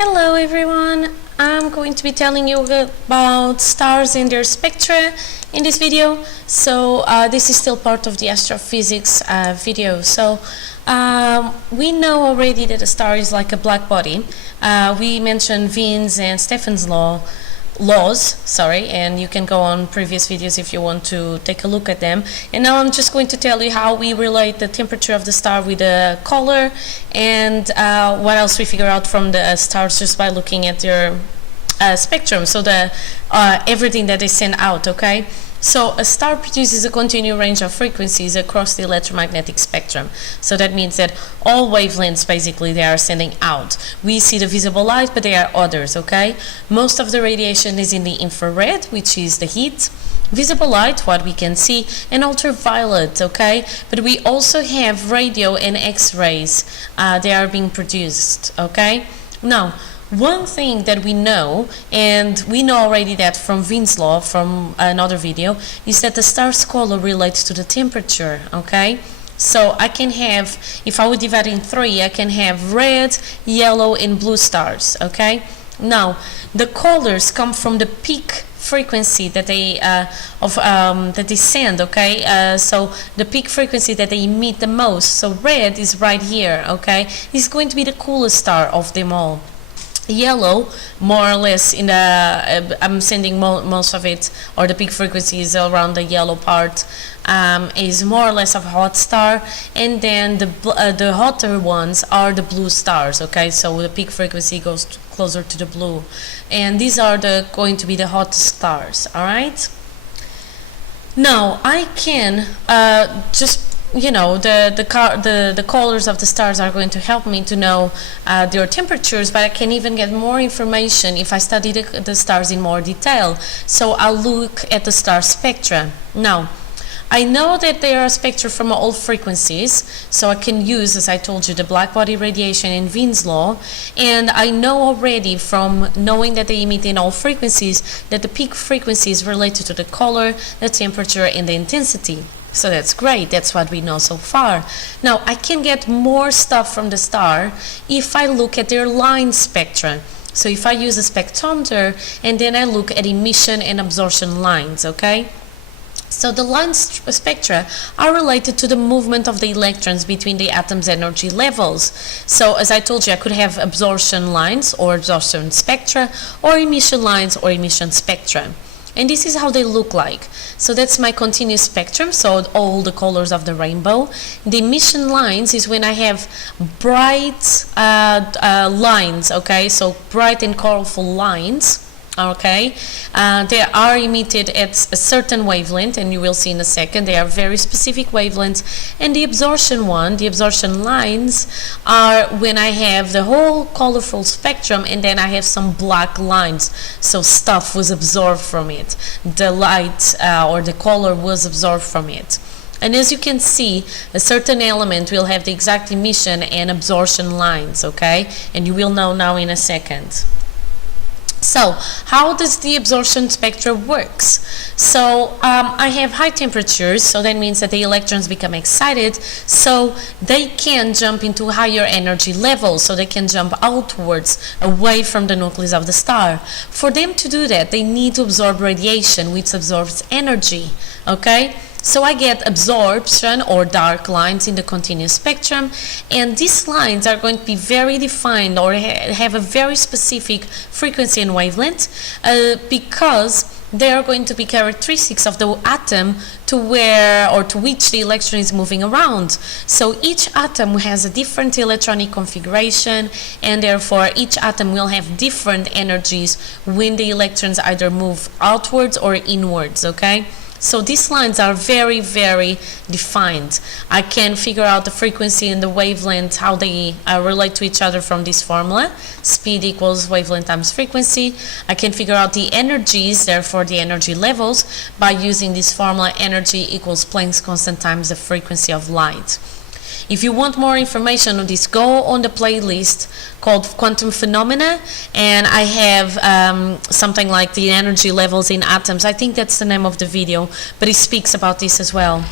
Hello everyone, I'm going to be telling you about stars and their spectra in this video. So this is still part of the astrophysics video. So we know already that a star is like a black body. We mentioned Wien's and Stefan's laws, and you can go on previous videos if you want to take a look at them. And now I'm just going to tell you how we relate the temperature of the star with the color, and what else we figure out from the stars just by looking at their spectrum, so the everything that they send out. Okay, so a star produces a continuous range of frequencies across the electromagnetic spectrum. So that means that all wavelengths basically they are sending out. We see the visible light, but there are others. Okay, most of the radiation is in the infrared, which is the heat, visible light, what we can see, and ultraviolet. Okay, but we also have radio and X-rays. They are being produced. Okay, now one thing that we know, and we know already that from Wien's law from another video, is that the star's color relates to the temperature. Okay, so I can have, if I would divide in three, I can have red, yellow, and blue stars. Okay, now the colors come from the peak frequency that they that they send. Okay, so the peak frequency that they emit the most. So red is right here. Okay, is going to be the coolest star of them all. Yellow, more or less in the I'm sending most of it, or the peak frequency is around the yellow part, is more or less of a hot star, and then the hotter ones are the blue stars. Okay, so the peak frequency goes closer to the blue, and these are going to be the hottest stars. All right, now I can just, you know, the colors of the stars are going to help me to know their temperatures, but I can even get more information if I study the stars in more detail. So I'll look at the star spectra. Now I know that there are spectra from all frequencies, so I can use, as I told you, the black body radiation in Wien's law, and I know already from knowing that they emit in all frequencies that the peak frequency is related to the color, the temperature, and the intensity. So that's great, that's what we know so far. Now I can get more stuff from the star if I look at their line spectra. So if I use a spectrometer and then I look at emission and absorption lines. Okay, so the line spectra are related to the movement of the electrons between the atom's energy levels. So as I told you, I could have absorption lines or absorption spectra, or emission lines or emission spectra. And this is how they look like. So that's my continuous spectrum, so all the colors of the rainbow. The emission lines is when I have bright lines. Okay, so bright and colorful lines. Okay, they are emitted at a certain wavelength, and you will see in a second. They are very specific wavelengths. And the absorption lines are when I have the whole colorful spectrum and then I have some black lines, so stuff was absorbed from it, the light or the color was absorbed from it. And as you can see, a certain element will have the exact emission and absorption lines. Okay, and you will know now in a second. So how does the absorption spectra works? So I have high temperatures, so that means that the electrons become excited, so they can jump into higher energy levels, so they can jump outwards away from the nucleus of the star. For them to do that, they need to absorb radiation, which absorbs energy. Okay, so I get absorption or dark lines in the continuous spectrum, and these lines are going to be very defined or have a very specific frequency and wavelength because they are going to be characteristics of the atom to which the electron is moving around. So each atom has a different electronic configuration, and therefore each atom will have different energies when the electrons either move outwards or inwards. Okay, so these lines are very, very defined. I can figure out the frequency and the wavelength, how they relate to each other from this formula. Speed equals wavelength times frequency. I can figure out the energies, therefore the energy levels, by using this formula. Energy equals Planck's constant times the frequency of light. If you want more information on this, go on the playlist called Quantum Phenomena, and I have something like the energy levels in atoms. I think that's the name of the video, but it speaks about this as well.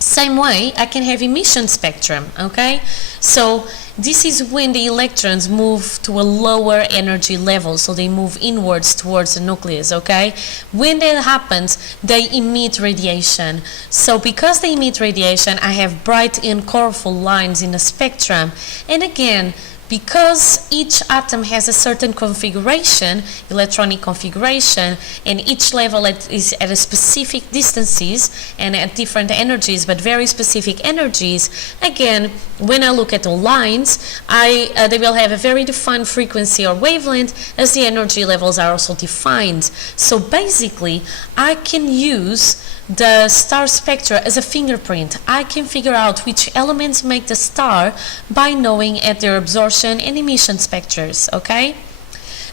Same way, I can have emission spectrum, okay? So this is when the electrons move to a lower energy level, so they move inwards towards the nucleus, okay? When that happens, they emit radiation. So because they emit radiation, I have bright and colorful lines in the spectrum. And again, because each atom has a certain configuration, electronic configuration, and each level is at a specific distances and at different energies, but very specific energies, again, when I look at the lines, they will have a very defined frequency or wavelength, as the energy levels are also defined. So basically, I can use the star spectra as a fingerprint. I can figure out which elements make the star by knowing at their absorption and emission spectras, okay?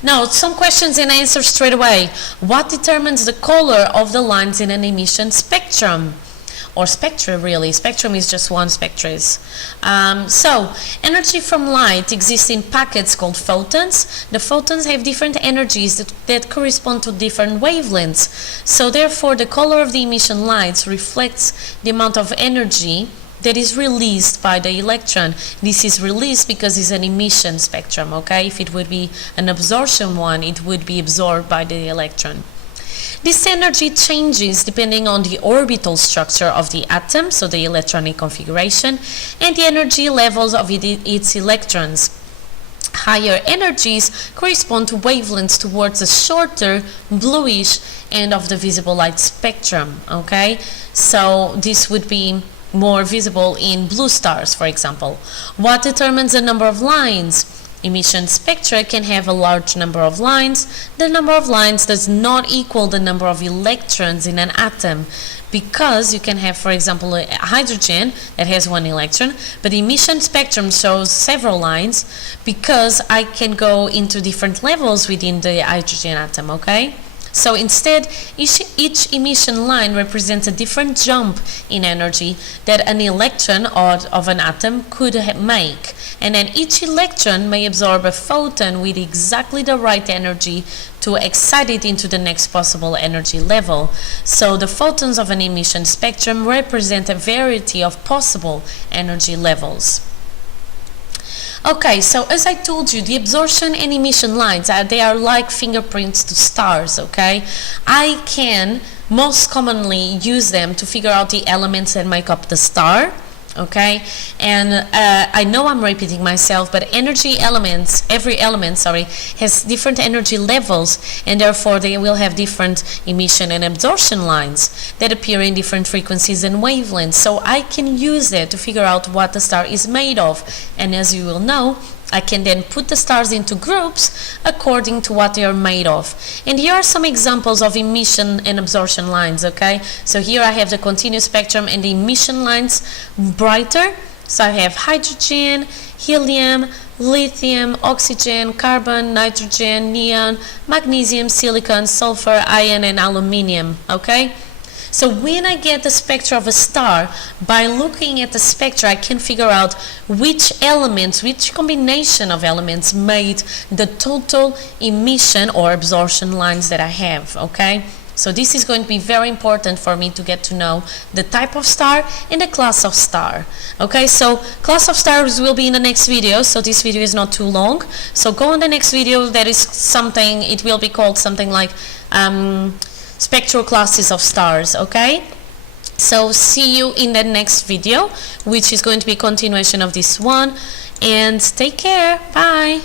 Now, some questions and answers straight away. What determines the color of the lines in an emission spectrum? Or spectra, really. Spectrum is just one spectra. So, energy from light exists in packets called photons. The photons have different energies that correspond to different wavelengths. So, therefore, the color of the emission lights reflects the amount of energy that is released by the electron. This is released because it's an emission spectrum, okay? If it would be an absorption one, it would be absorbed by the electron. This energy changes depending on the orbital structure of the atom, so the electronic configuration, and the energy levels of its electrons. Higher energies correspond to wavelengths towards the shorter bluish end of the visible light spectrum, okay? So this would be more visible in blue stars, for example. What determines the number of lines? Emission spectra can have a large number of lines. The number of lines does not equal the number of electrons in an atom, because you can have, for example, a hydrogen that has one electron, but the emission spectrum shows several lines because I can go into different levels within the hydrogen atom, okay? So instead, each emission line represents a different jump in energy that an electron of an atom could make. And then each electron may absorb a photon with exactly the right energy to excite it into the next possible energy level. So the photons of an emission spectrum represent a variety of possible energy levels. Okay, so as I told you, the absorption and emission lines, they are like fingerprints to stars, okay? I can most commonly use them to figure out the elements that make up the star, okay? And I know I'm repeating myself, but every element, has different energy levels, and therefore they will have different emission and absorption lines that appear in different frequencies and wavelengths. So I can use that to figure out what the star is made of. And as you will know, I can then put the stars into groups according to what they are made of. And here are some examples of emission and absorption lines, okay? So here I have the continuous spectrum and the emission lines brighter. So I have hydrogen, helium, lithium, oxygen, carbon, nitrogen, neon, magnesium, silicon, sulfur, iron, and aluminium, okay? So when I get the spectra of a star, by looking at the spectra, I can figure out which elements, which combination of elements made the total emission or absorption lines that I have, okay? So this is going to be very important for me to get to know the type of star and the class of star. Okay, so class of stars will be in the next video, so this video is not too long. So go on the next video, there is something, it will be called something like spectral classes of stars, okay? So see you in the next video, which is going to be a continuation of this one, and take care, bye!